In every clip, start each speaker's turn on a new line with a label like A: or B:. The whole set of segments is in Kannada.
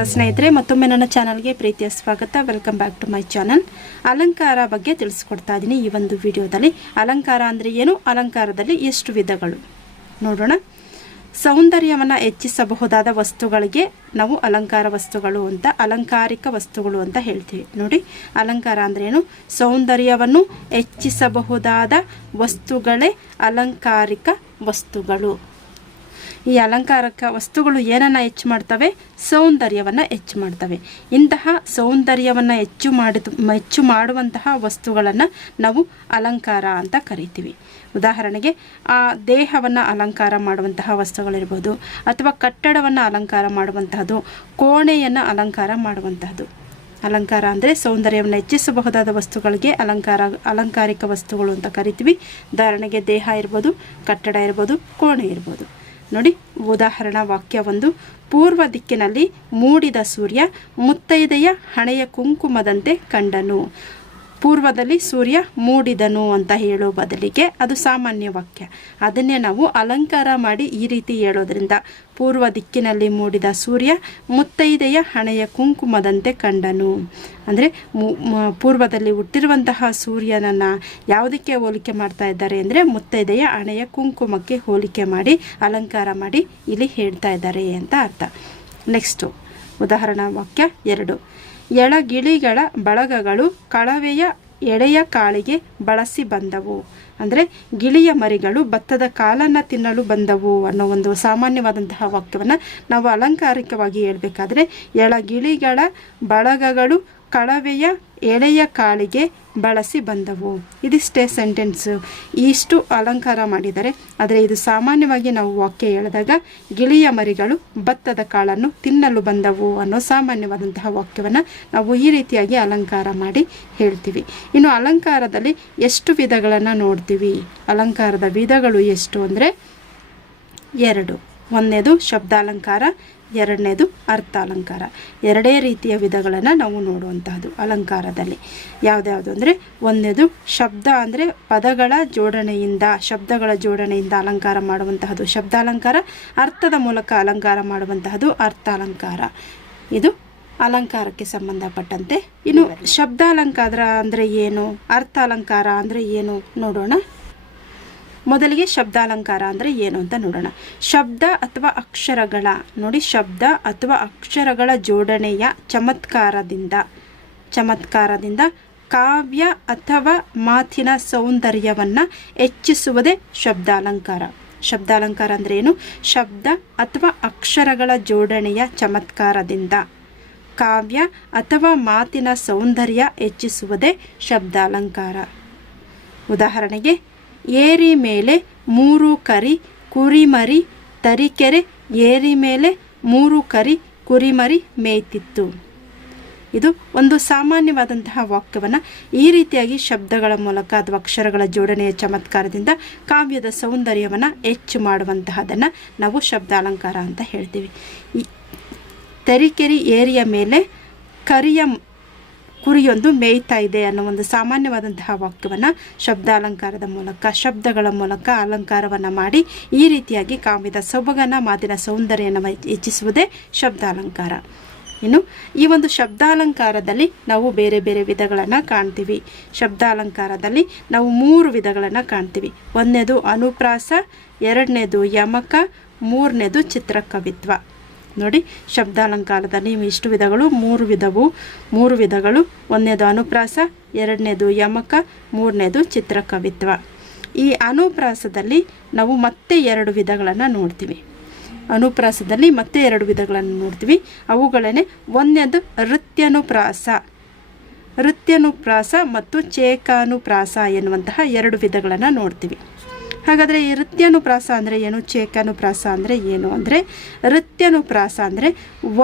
A: ನಮಸ್ಕಾರ ಸ್ನೇಹಿತರೆ, ಮತ್ತೊಮ್ಮೆ ನನ್ನ ಚಾನಲ್ಗೆ ಪ್ರೀತಿಯ ಸ್ವಾಗತ. Welcome back to my channel ಅಲಂಕಾರ ಬಗ್ಗೆ ತಿಳಿಸ್ಕೊಡ್ತಾ ಇದ್ದೀನಿ ಈ ಒಂದು ವಿಡಿಯೋದಲ್ಲಿ. ಅಲಂಕಾರ ಅಂದರೆ ಏನು? ಅಲಂಕಾರದಲ್ಲಿ ಎಷ್ಟು ವಿಧಗಳು? ನೋಡೋಣ. ಸೌಂದರ್ಯವನ್ನು ಹೆಚ್ಚಿಸಬಹುದಾದ ವಸ್ತುಗಳಿಗೆ ನಾವು ಅಲಂಕಾರ ವಸ್ತುಗಳು ಅಂತ, ಅಲಂಕಾರಿಕ ವಸ್ತುಗಳು ಅಂತ ಹೇಳ್ತೀವಿ. ನೋಡಿ, ಅಲಂಕಾರ ಅಂದ್ರೆ ಏನು? ಸೌಂದರ್ಯವನ್ನು ಹೆಚ್ಚಿಸಬಹುದಾದ ವಸ್ತುಗಳೇ ಅಲಂಕಾರಿಕ ವಸ್ತುಗಳು. ಈ ಅಲಂಕಾರಕ ವಸ್ತುಗಳು ಏನನ್ನು ಹೆಚ್ಚು ಮಾಡ್ತವೆ? ಸೌಂದರ್ಯವನ್ನು ಹೆಚ್ಚು ಮಾಡ್ತವೆ. ಇಂತಹ ಸೌಂದರ್ಯವನ್ನು ಹೆಚ್ಚು ಮಾಡಿದ, ಹೆಚ್ಚು ಮಾಡುವಂತಹ ವಸ್ತುಗಳನ್ನು ನಾವು ಅಲಂಕಾರ ಅಂತ ಕರಿತೀವಿ. ಉದಾಹರಣೆಗೆ, ಆ ದೇಹವನ್ನು ಅಲಂಕಾರ ಮಾಡುವಂತಹ ವಸ್ತುಗಳಿರ್ಬೋದು, ಅಥವಾ ಕಟ್ಟಡವನ್ನು ಅಲಂಕಾರ ಮಾಡುವಂತಹದ್ದು, ಕೋಣೆಯನ್ನು ಅಲಂಕಾರ ಮಾಡುವಂತಹದ್ದು. ಅಲಂಕಾರ ಅಂದರೆ ಸೌಂದರ್ಯವನ್ನು ಹೆಚ್ಚಿಸಬಹುದಾದ ವಸ್ತುಗಳಿಗೆ ಅಲಂಕಾರ, ಅಲಂಕಾರಿಕ ವಸ್ತುಗಳು ಅಂತ ಕರಿತೀವಿ. ಉದಾಹರಣೆಗೆ, ದೇಹ ಇರ್ಬೋದು, ಕಟ್ಟಡ ಇರ್ಬೋದು, ಕೋಣೆ ಇರ್ಬೋದು. ನೋಡಿ ಉದಾಹರಣಾ ವಾಕ್ಯ ಒಂದು. ಪೂರ್ವ ದಿಕ್ಕಿನಲ್ಲಿ ಮೂಡಿದ ಸೂರ್ಯ ಮುತ್ತೈದೆಯ ಹಣೆಯ ಕುಂಕುಮದಂತೆ ಕಂಡನು. ಪೂರ್ವದಲ್ಲಿ ಸೂರ್ಯ ಮೂಡಿದನು ಅಂತ ಹೇಳೋ ಬದಲಿಗೆ ಅದು ಸಾಮಾನ್ಯ ವಾಕ್ಯ. ಅದನ್ನೇ ನಾವು ಅಲಂಕಾರ ಮಾಡಿ ಈ ರೀತಿ ಹೇಳೋದ್ರಿಂದ. ಪೂರ್ವ ದಿಕ್ಕಿನಲ್ಲಿ ಮೂಡಿದ ಸೂರ್ಯ ಮುತ್ತೈದೆಯ ಹಣೆಯ ಕುಂಕುಮದಂತೆ ಕಂಡನು. ಅಂದರೆ ಪೂರ್ವದಲ್ಲಿ ಹುಟ್ಟಿರುವಂತಹ ಸೂರ್ಯನನ್ನು ಯಾವುದಕ್ಕೆ ಹೋಲಿಕೆ ಮಾಡ್ತಾ ಇದ್ದಾರೆ ಅಂದರೆ ಮುತ್ತೈದೆಯ ಹಣೆಯ ಕುಂಕುಮಕ್ಕೆ ಹೋಲಿಕೆ ಮಾಡಿ, ಅಲಂಕಾರ ಮಾಡಿ ಇಲ್ಲಿ ಹೇಳ್ತಾ ಇದ್ದಾರೆ ಅಂತ ಅರ್ಥ. ನೆಕ್ಸ್ಟು ಉದಾಹರಣಾ ವಾಕ್ಯ ಎರಡು. ಎಳಗಿಳಿಗಳ ಬಳಗಗಳು ಕಳವೆಯ ಎಡೆಯ ಕಾಳಿಗೆ ಬಳಸಿ ಬಂದವು. ಅಂದರೆ ಗಿಳಿಯ ಮರಿಗಳು ಭತ್ತದ ಕಾಲನ್ನು ತಿನ್ನಲು ಬಂದವು ಅನ್ನೋ ಒಂದು ಸಾಮಾನ್ಯವಾದಂತಹ ವಾಕ್ಯವನ್ನು ನಾವು ಅಲಂಕಾರಿಕವಾಗಿ ಹೇಳಬೇಕಾದ್ರೆ ಎಳಗಿಳಿಗಳ ಬಳಗಗಳು ಕಳವೆಯ ಎಳೆಯ ಕಾಳಿಗೆ ಬಳಸಿ ಬಂದವು. ಇದಿಷ್ಟೇ ಸೆಂಟೆನ್ಸು ಇಷ್ಟು ಅಲಂಕಾರ ಮಾಡಿದರೆ, ಆದರೆ ಇದು ಸಾಮಾನ್ಯವಾಗಿ ನಾವು ವಾಕ್ಯ ಹೇಳಿದಾಗ ಗಿಳಿಯ ಮರಿಗಳು ಭತ್ತದ ಕಾಳನ್ನು ತಿನ್ನಲು ಬಂದವು ಅನ್ನೋ ಸಾಮಾನ್ಯವಾದಂತಹ ವಾಕ್ಯವನ್ನು ನಾವು ಈ ರೀತಿಯಾಗಿ ಅಲಂಕಾರ ಮಾಡಿ ಹೇಳ್ತೀವಿ. ಇನ್ನು ಅಲಂಕಾರದಲ್ಲಿ ಎಷ್ಟು ವಿಧಗಳನ್ನು ನೋಡ್ತೀವಿ? ಅಲಂಕಾರದ ವಿಧಗಳು ಎಷ್ಟು ಅಂದರೆ, ಎರಡು. ಒಂದನೇದು ಶಬ್ದಾಲಂಕಾರ ಎರಡನೇದು ಅರ್ಥ ಅಲಂಕಾರ ಎರಡೇ ರೀತಿಯ ವಿಧಗಳನ್ನು ನಾವು ನೋಡುವಂತಹದ್ದು ಅಲಂಕಾರದಲ್ಲಿ. ಯಾವುದ್ಯಾವುದು ಅಂದರೆ ಒಂದನೇದು ಶಬ್ದ ಅಂದರೆ ಪದಗಳ ಜೋಡಣೆಯಿಂದ ಶಬ್ದಗಳ ಜೋಡಣೆಯಿಂದ ಅಲಂಕಾರ ಮಾಡುವಂತಹದ್ದು. ಶಬ್ದಾಲಂಕಾರ ಅರ್ಥದ ಮೂಲಕ ಅಲಂಕಾರ ಮಾಡುವಂತಹದ್ದು ಅರ್ಥ ಅಲಂಕಾರ ಇದು ಅಲಂಕಾರಕ್ಕೆ ಸಂಬಂಧಪಟ್ಟಂತೆ. ಇನ್ನು ಶಬ್ದಾಲಂಕಾರ ಅಂದರೆ ಏನು? ಅರ್ಥ ಅಲಂಕಾರ ಅಂದರೆ ಏನು? ನೋಡೋಣ. ಮೊದಲಿಗೆ ಶಬ್ದಾಲಂಕಾರ ಅಂದರೆ ಏನು ಅಂತ ನೋಡೋಣ. ಶಬ್ದ ಅಥವಾ ಅಕ್ಷರಗಳ, ನೋಡಿ ಶಬ್ದ ಅಥವಾ ಅಕ್ಷರಗಳ ಜೋಡಣೆಯ ಚಮತ್ಕಾರದಿಂದ ಚಮತ್ಕಾರದಿಂದ ಕಾವ್ಯ ಅಥವಾ ಮಾತಿನ ಸೌಂದರ್ಯವನ್ನು ಹೆಚ್ಚಿಸುವುದೇ ಶಬ್ದಾಲಂಕಾರ. ಶಬ್ದಾಲಂಕಾರ ಅಂದರೆ ಏನು? ಶಬ್ದ ಅಥವಾ ಅಕ್ಷರಗಳ ಜೋಡಣೆಯ ಚಮತ್ಕಾರದಿಂದ ಕಾವ್ಯ ಅಥವಾ ಮಾತಿನ ಸೌಂದರ್ಯ ಹೆಚ್ಚಿಸುವುದೇ ಶಬ್ದಾಲಂಕಾರ. ಉದಾಹರಣೆಗೆ ಏರಿ ಮೇಲೆ ಮೂರು ಕರಿ, ಕುರಿಮರಿ, ತರೀಕೆರೆ ಏರಿ ಮೇಲೆ ಮೂರು ಕರಿ, ಕುರಿಮರಿ ಮೇಯ್ತಿತ್ತು. ಇದು ಒಂದು ಸಾಮಾನ್ಯವಾದಂತಹ ವಾಕ್ಯವನ್ನು ಈ ರೀತಿಯಾಗಿ ಶಬ್ದಗಳ ಮೂಲಕ ಅಥವಾ ಅಕ್ಷರಗಳ ಜೋಡಣೆಯ ಚಮತ್ಕಾರದಿಂದ ಕಾವ್ಯದ ಸೌಂದರ್ಯವನ್ನು ಹೆಚ್ಚು ಮಾಡುವಂತಹದನ್ನು ನಾವು ಶಬ್ದ ಅಲಂಕಾರ ಅಂತ ಹೇಳ್ತೀವಿ. ತರಿಕೆರಿ ಏರಿಯ ಮೇಲೆ ಕರಿಯ ಕುರಿಯೊಂದು ಮೇಯ್ತಾ ಇದೆ ಅನ್ನೋ ಒಂದು ಸಾಮಾನ್ಯವಾದಂತಹ ವಾಕ್ಯವನ್ನು ಶಬ್ದಾಲಂಕಾರದ ಮೂಲಕ, ಶಬ್ದಗಳ ಮೂಲಕ ಅಲಂಕಾರವನ್ನು ಮಾಡಿ ಈ ರೀತಿಯಾಗಿ ಕಾವ್ಯದ ಸೊಬಗನ ಮಾತಿನ ಸೌಂದರ್ಯವನ್ನು ಹೆಚ್ಚಿಸುವುದೇ ಶಬ್ದಾಲಂಕಾರ. ಇನ್ನು ಈ ಒಂದು ಶಬ್ದಾಲಂಕಾರದಲ್ಲಿ ನಾವು ಬೇರೆ ಬೇರೆ ವಿಧಗಳನ್ನು ಕಾಣ್ತೀವಿ. ಶಬ್ದಾಲಂಕಾರದಲ್ಲಿ ನಾವು ಮೂರು ವಿಧಗಳನ್ನು ಕಾಣ್ತೀವಿ. ಒಂದನೇದು ಅನುಪ್ರಾಸ, ಎರಡನೇದು ಯಮಕ, ಮೂರನೇದು ಚಿತ್ರಕವಿತ್ವ. ನೋಡಿ ಶಬ್ದಾಲಂಕಾರದಲ್ಲಿ ಇಷ್ಟು ವಿಧಗಳು, ಮೂರು ವಿಧವು, ಮೂರು ವಿಧಗಳು. ಒಂದನೇದು ಅನುಪ್ರಾಸ, ಎರಡನೇದು ಯಮಕ, ಮೂರನೇದು ಚಿತ್ರಕವಿತ್ವ. ಈ ಅನುಪ್ರಾಸದಲ್ಲಿ ನಾವು ಮತ್ತೆ ಎರಡು ವಿಧಗಳನ್ನು ನೋಡ್ತೀವಿ. ಅನುಪ್ರಾಸದಲ್ಲಿ ಮತ್ತೆ ಎರಡು ವಿಧಗಳನ್ನು ನೋಡ್ತೀವಿ. ಅವುಗಳನ್ನೇ ಒಂದನೇದು ನೃತ್ಯನುಪ್ರಾಸ ನೃತ್ಯನುಪ್ರಾಸ ಮತ್ತು ಚೇಕಾನುಪ್ರಾಸ ಎನ್ನುವಂತಹ ಎರಡು ವಿಧಗಳನ್ನು ನೋಡ್ತೀವಿ. ಹಾಗಾದರೆ ಈ ನೃತ್ಯಾನುಪ್ರಾಸ ಅಂದರೆ ಏನು? ಚೇಕಾನುಪ್ರಾಸ ಅಂದರೆ ಏನು? ಅಂದರೆ ನೃತ್ಯಾನುಪ್ರಾಸ ಅಂದರೆ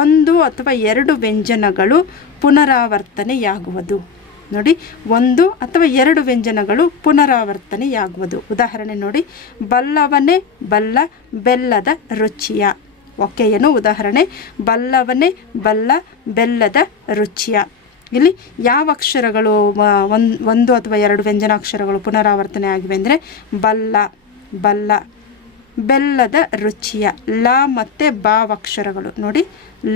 A: ಒಂದು ಅಥವಾ ಎರಡು ವ್ಯಂಜನಗಳು ಪುನರಾವರ್ತನೆಯಾಗುವುದು. ನೋಡಿ, ಒಂದು ಅಥವಾ ಎರಡು ವ್ಯಂಜನಗಳು ಪುನರಾವರ್ತನೆಯಾಗುವುದು. ಉದಾಹರಣೆ ನೋಡಿ, ಬಲ್ಲವನೇ ಬಲ್ಲ, ಬೆಲ್ಲದ ರುಚಿಯ. ಓಕೆ, ಏನು ಉದಾಹರಣೆ? ಬಲ್ಲವನೇ ಬಲ್ಲ, ಬೆಲ್ಲದ ರುಚಿಯ. ಇಲ್ಲಿ ಯಾವ ಅಕ್ಷರಗಳು ಒಂದು ಅಥವಾ ಎರಡು ವ್ಯಂಜನಾಕ್ಷರಗಳು ಪುನರಾವರ್ತನೆ ಆಗಿವೆ ಅಂದರೆ ಬಲ್ಲ ಬಲ್ಲ, ಬೆಲ್ಲದ ರುಚಿಯ, ಲ ಮತ್ತು ಬಾ ಅಕ್ಷರಗಳು. ನೋಡಿ,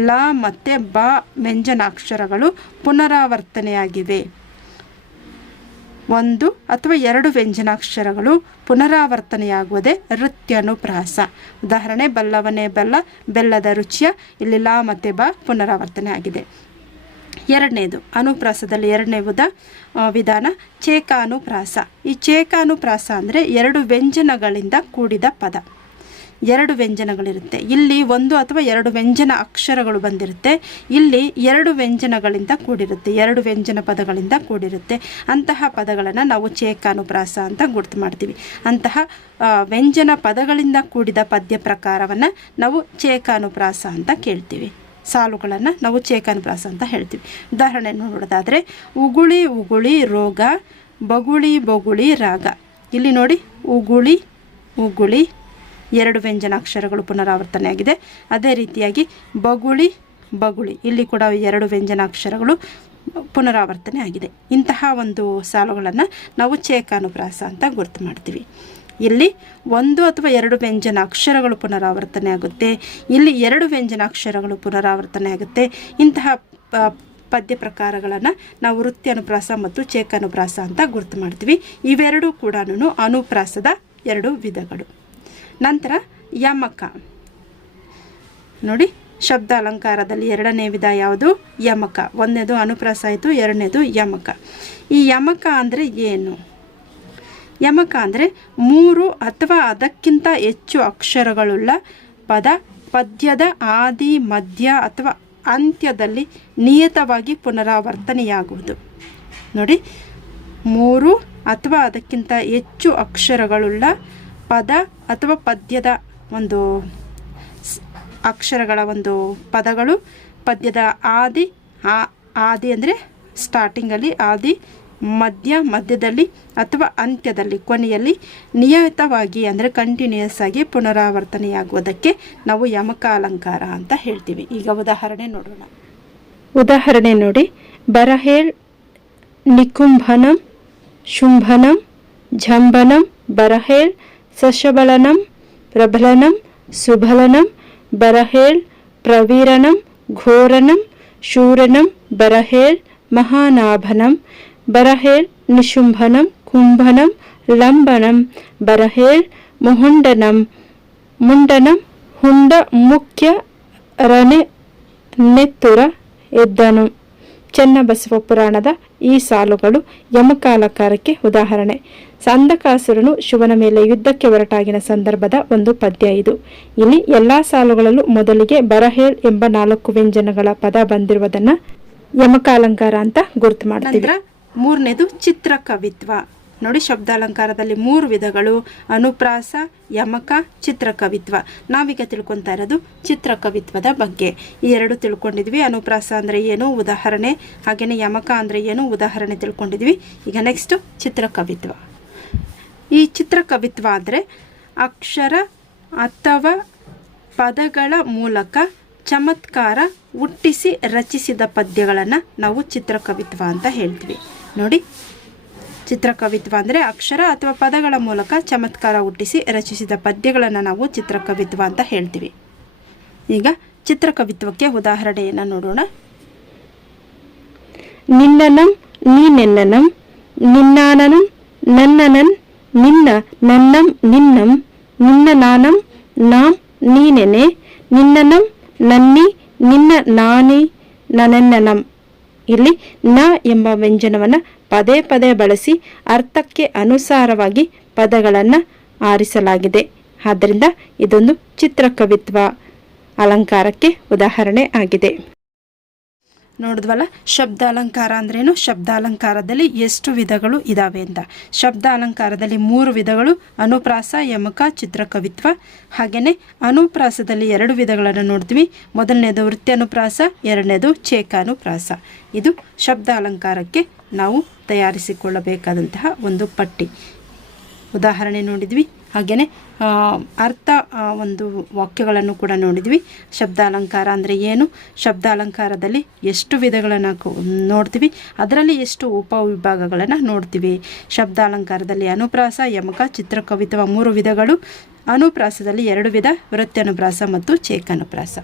A: ಲ ಮತ್ತು ಬ ವ್ಯಂಜನಾಕ್ಷರಗಳು ಪುನರಾವರ್ತನೆಯಾಗಿವೆ. ಒಂದು ಅಥವಾ ಎರಡು ವ್ಯಂಜನಾಕ್ಷರಗಳು ಪುನರಾವರ್ತನೆಯಾಗುವುದೇ ನೃತ್ಯನುಪ್ರಾಸ ಉದಾಹರಣೆ, ಬಲ್ಲವನೇ ಬಲ್ಲ, ಬೆಲ್ಲದ ರುಚಿಯ, ಇಲ್ಲಿ ಲಾ ಮತ್ತು ಬಾ ಪುನರಾವರ್ತನೆ ಆಗಿದೆ ಎರಡನೇದು, ಅನುಪ್ರಾಸದಲ್ಲಿ ಎರಡನೇ ಬುಧ ವಿಧಾನ ಚೇಕಾನುಪ್ರಾಸ. ಈ ಚೇಕಾನುಪ್ರಾಸ ಅಂದರೆ ಎರಡು ವ್ಯಂಜನಗಳಿಂದ ಕೂಡಿದ ಪದ. ಎರಡು ವ್ಯಂಜನಗಳಿರುತ್ತೆ. ಇಲ್ಲಿ ಒಂದು ಅಥವಾ ಎರಡು ವ್ಯಂಜನ ಅಕ್ಷರಗಳು ಬಂದಿರುತ್ತೆ. ಇಲ್ಲಿ ಎರಡು ವ್ಯಂಜನಗಳಿಂದ ಕೂಡಿರುತ್ತೆ. ಎರಡು ವ್ಯಂಜನ ಪದಗಳಿಂದ ಕೂಡಿರುತ್ತೆ. ಅಂತಹ ಪದಗಳನ್ನು ನಾವು ಚೇಕಾನುಪ್ರಾಸ ಅಂತ ಗುರ್ತು ಮಾಡ್ತೀವಿ. ಅಂತಹ ವ್ಯಂಜನ ಪದಗಳಿಂದ ಕೂಡಿದ ಪದ್ಯ ಪ್ರಕಾರವನ್ನು ನಾವು ಚೇಕಾನುಪ್ರಾಸ ಅಂತ ಕೇಳ್ತೀವಿ. ಸಾಲುಗಳನ್ನು ನಾವು ಚೇಕಾನುಪ್ರಾಸ ಅಂತ ಹೇಳ್ತೀವಿ. ಉದಾಹರಣೆಯನ್ನು ನೋಡೋದಾದರೆ, ಉಗುಳಿ ಉಗುಳಿ ರೋಗ, ಬಗುಳಿ ಬಗುಳಿ ರಾಗ. ಇಲ್ಲಿ ನೋಡಿ, ಉಗುಳಿ ಉಗುಳಿ ಎರಡು ವ್ಯಂಜನಾಕ್ಷರಗಳು ಪುನರಾವರ್ತನೆಯಾಗಿದೆ ಅದೇ ರೀತಿಯಾಗಿ ಬಗುಳಿ ಬಗುಳಿ, ಇಲ್ಲಿ ಕೂಡ ಎರಡು ವ್ಯಂಜನಾಕ್ಷರಗಳು ಪುನರಾವರ್ತನೆ ಆಗಿದೆ. ಇಂತಹ ಒಂದು ಸಾಲುಗಳನ್ನು ನಾವು ಚೇಕಾನುಪ್ರಾಸ ಅಂತ ಗುರುತು ಮಾಡ್ತೀವಿ. ಇಲ್ಲಿ ಒಂದು ಅಥವಾ ಎರಡು ವ್ಯಂಜನ ಅಕ್ಷರಗಳು ಪುನರಾವರ್ತನೆ ಆಗುತ್ತೆ. ಇಲ್ಲಿ ಎರಡು ವ್ಯಂಜನ ಅಕ್ಷರಗಳು ಪುನರಾವರ್ತನೆ ಆಗುತ್ತೆ. ಇಂತಹ ಪದ್ಯ ಪ್ರಕಾರಗಳನ್ನು ನಾವು ವೃತ್ತಿ ಅನುಪ್ರಾಸ ಮತ್ತು ಚೇಕಾನುಪ್ರಾಸ ಅಂತ ಗುರುತು ಮಾಡ್ತೀವಿ. ಇವೆರಡೂ ಕೂಡ ಅನುಪ್ರಾಸದ ಎರಡು ವಿಧಗಳು. ನಂತರ ಯಮಕ. ನೋಡಿ, ಶಬ್ದ ಅಲಂಕಾರದಲ್ಲಿ ಎರಡನೇ ವಿಧ ಯಾವುದು? ಯಮಕ. ಒಂದನೇದು ಅನುಪ್ರಾಸ ಆಯಿತು, ಎರಡನೇದು ಯಮಕ. ಈ ಯಮಕ ಅಂದರೆ ಏನು? ಯಮಕ ಅಂದರೆ ಮೂರು ಅಥವಾ ಅದಕ್ಕಿಂತ ಹೆಚ್ಚು ಅಕ್ಷರಗಳುಳ್ಳ ಪದ, ಪದ್ಯದ ಆದಿ, ಮಧ್ಯ ಅಥವಾ ಅಂತ್ಯದಲ್ಲಿ ನಿಯತವಾಗಿ ಪುನರಾವರ್ತನೆಯಾಗುವುದು. ನೋಡಿ, ಮೂರು ಅಥವಾ ಅದಕ್ಕಿಂತ ಹೆಚ್ಚು ಅಕ್ಷರಗಳುಳ್ಳ ಪದ ಅಥವಾ ಪದ್ಯದ ಒಂದು ಅಕ್ಷರಗಳ ಒಂದು ಪದಗಳು ಪದ್ಯದ ಆದಿ, ಆ, ಆದಿ ಅಂದರೆ ಸ್ಟಾರ್ಟಿಂಗಲ್ಲಿ ಆದಿ ಮಧ್ಯ, ಮಧ್ಯದಲ್ಲಿ ಅಥವಾ ಅಂತ್ಯದಲ್ಲಿ, ಕೊನೆಯಲ್ಲಿ ನಿಯತವಾಗಿ ಅಂದರೆ ಕಂಟಿನ್ಯೂಯಸ್ ಆಗಿ ಪುನರಾವರ್ತನೆಯಾಗುವುದಕ್ಕೆ ನಾವು ಯಮಕ ಅಲಂಕಾರ ಅಂತ ಹೇಳ್ತೀವಿ. ಈಗ ಉದಾಹರಣೆ ನೋಡೋಣ. ಉದಾಹರಣೆ ನೋಡಿ. ಬರಹೇಳ್ ನಿಕುಂಭನಂ, ಶುಂಭನಂ ಝಂಬನಂ ಬರಹೇಳ್ ಸಶಬಲನಂ ಪ್ರಬಲನಂ, ಸುಬಲನಂ, ಬರಹೇಳ್ ಪ್ರವೀರನಂ, ಘೋರನಂ, ಶೂರನಂ, ಬರಹೇಳ್ ಮಹಾನಾಭನಂ ಬರಹೇಳ್ ನಿಶುಂಭನಂ, ಕುಂಭನಂ, ಲಂಬನಂ ಬರಹೇಳ್ ಮುಹುಂಡನಂ, ಮುಂಡನಂ, ಹುಂಡ ಮುಖ್ಯ ರನೆ ನೆತ್ತುರ ಎದ್ದನು. ಚೆನ್ನಬಸವ ಪುರಾಣದ ಈ ಸಾಲುಗಳು ಯಮಕಾಲಕಾರಕ್ಕೆ ಉದಾಹರಣೆ. ಸಂದಕಾಸುರನು ಶಿವನ ಮೇಲೆ ಯುದ್ಧಕ್ಕೆ ಹೊರಟಾಗಿನ ಸಂದರ್ಭದ ಒಂದು ಪದ್ಯ ಇದು. ಇಲ್ಲಿ ಎಲ್ಲಾ ಸಾಲುಗಳಲ್ಲೂ ಮೊದಲಿಗೆ ಬರಹೇಳ್ ಎಂಬ ನಾಲ್ಕು ವ್ಯಂಜನಗಳ ಪದ ಬಂದಿರುವುದನ್ನ ಯಮಕಾಲಂಕಾರ ಅಂತ ಗುರುತು ಮಾಡ್ತೀವಿ. ಮೂರನೇದು ಚಿತ್ರಕವಿತ್ವ. ನೋಡಿ ಶಬ್ದಾಲಂಕಾರದಲ್ಲಿ ಮೂರು ವಿಧಗಳು. ಅನುಪ್ರಾಸ, ಯಮಕ, ಚಿತ್ರಕವಿತ್ವ. ನಾವೀಗ ತಿಳ್ಕೊತಾ ಇರೋದು ಚಿತ್ರಕವಿತ್ವದ ಬಗ್ಗೆ. ಈ ಎರಡು ತಿಳ್ಕೊಂಡಿದ್ವಿ. ಅನುಪ್ರಾಸ ಅಂದರೆ ಏನು? ಉದಾಹರಣೆ. ಹಾಗೆಯೇ ಯಮಕ ಅಂದರೆ ಏನು? ಉದಾಹರಣೆ ತಿಳ್ಕೊಂಡಿದ್ವಿ. ಈಗ ನೆಕ್ಸ್ಟ್ ಚಿತ್ರಕವಿತ್ವ. ಈ ಚಿತ್ರಕವಿತ್ವ ಅಂದರೆ ಅಕ್ಷರ ಅಥವಾ ಪದಗಳ ಮೂಲಕ ಚಮತ್ಕಾರ ಹುಟ್ಟಿಸಿ ರಚಿಸಿದ ಪದ್ಯಗಳನ್ನು ನಾವು ಚಿತ್ರಕವಿತ್ವ ಅಂತ ಹೇಳ್ತೀವಿ. ನೋಡಿ, ಚಿತ್ರಕವಿತ್ವ ಅಂದರೆ ಅಕ್ಷರ ಅಥವಾ ಪದಗಳ ಮೂಲಕ ಚಮತ್ಕಾರ ಹುಟ್ಟಿಸಿ ರಚಿಸಿದ ಪದ್ಯಗಳನ್ನು ನಾವು ಚಿತ್ರಕವಿತ್ವ ಅಂತ ಹೇಳ್ತೀವಿ. ಈಗ ಚಿತ್ರಕವಿತ್ವಕ್ಕೆ ಉದಾಹರಣೆಯನ್ನು ನೋಡೋಣ. ನಿನ್ನನಂ ನೀನೆನ್ನನಂ ನಿನ್ನಾನನಂ, ನನ್ನನನ್, ನಿನ್ನ ನನ್ನಂ, ನಿನ್ನಂ, ನಿನ್ನ ನಾನಂ, ನಾಂ ನೀನೆನೆ ನಿನ್ನನಂ ನನ್ನಿ, ನಿನ್ನ ನಾನಿ ನನೆನ್ನನಂ ಇಲ್ಲಿ ನ ಎಂಬ ವ್ಯಂಜನವನ್ನು ಪದೇ ಪದೇ ಬಳಸಿ ಅರ್ಥಕ್ಕೆ ಅನುಸಾರವಾಗಿ ಪದಗಳನ್ನು ಆರಿಸಲಾಗಿದೆ. ಆದ್ದರಿಂದ ಇದೊಂದು ಚಿತ್ರಕವಿತ್ವ. ಅಲಂಕಾರಕ್ಕೆ ಉದಾಹರಣೆ ಆಗಿದೆ. ನೋಡಿದ್ವಲ್ಲ? ಶಬ್ದ ಅಲಂಕಾರ ಅಂದ್ರೇನು? ಶಬ್ದ ಅಲಂಕಾರದಲ್ಲಿ ಎಷ್ಟು ವಿಧಗಳು ಇದಾವೆ ಅಂತ. ಶಬ್ದ ಅಲಂಕಾರದಲ್ಲಿ ಮೂರು ವಿಧಗಳು. ಅನುಪ್ರಾಸ, ಯಮಕ, ಚಿತ್ರಕವಿತ್ವ. ಹಾಗೆಯೇ ಅನುಪ್ರಾಸದಲ್ಲಿ ಎರಡು ವಿಧಗಳನ್ನು ನೋಡ್ತೀವಿ. ಮೊದಲನೇದು ವೃತ್ತ್ಯನುಪ್ರಾಸ, ಎರಡನೇದು ಚೇಕಾನುಪ್ರಾಸ ಇದು ಶಬ್ದ ಅಲಂಕಾರಕ್ಕೆ ನಾವು ತಯಾರಿಸಿಕೊಳ್ಳಬೇಕಾದಂತಹ ಒಂದು ಪಟ್ಟಿ. ಉದಾಹರಣೆ ನೋಡಿದ್ವಿ. ಹಾಗೆಯೇ ಅರ್ಥ ಒಂದು ವಾಕ್ಯಗಳನ್ನು ಕೂಡ ನೋಡಿದ್ವಿ. ಶಬ್ದ ಅಲಂಕಾರ ಅಂದರೆ ಏನು? ಶಬ್ದ ಅಲಂಕಾರದಲ್ಲಿ ಎಷ್ಟು ವಿಧಗಳನ್ನು ನೋಡ್ತೀವಿ. ಅದರಲ್ಲಿ ಎಷ್ಟು ಉಪವಿಭಾಗಗಳನ್ನು ನೋಡ್ತೀವಿ. ಶಬ್ದ ಅಲಂಕಾರದಲ್ಲಿ ಅನುಪ್ರಾಸ, ಯಮಕ ಚಿತ್ರಕವಿತ್ವ ಮೂರು ವಿಧಗಳು. ಅನುಪ್ರಾಸದಲ್ಲಿ ಎರಡು ವಿಧ ವೃತ್ಯನುಪ್ರಾಸ ಮತ್ತು ಚೇಕನುಪ್ರಾಸ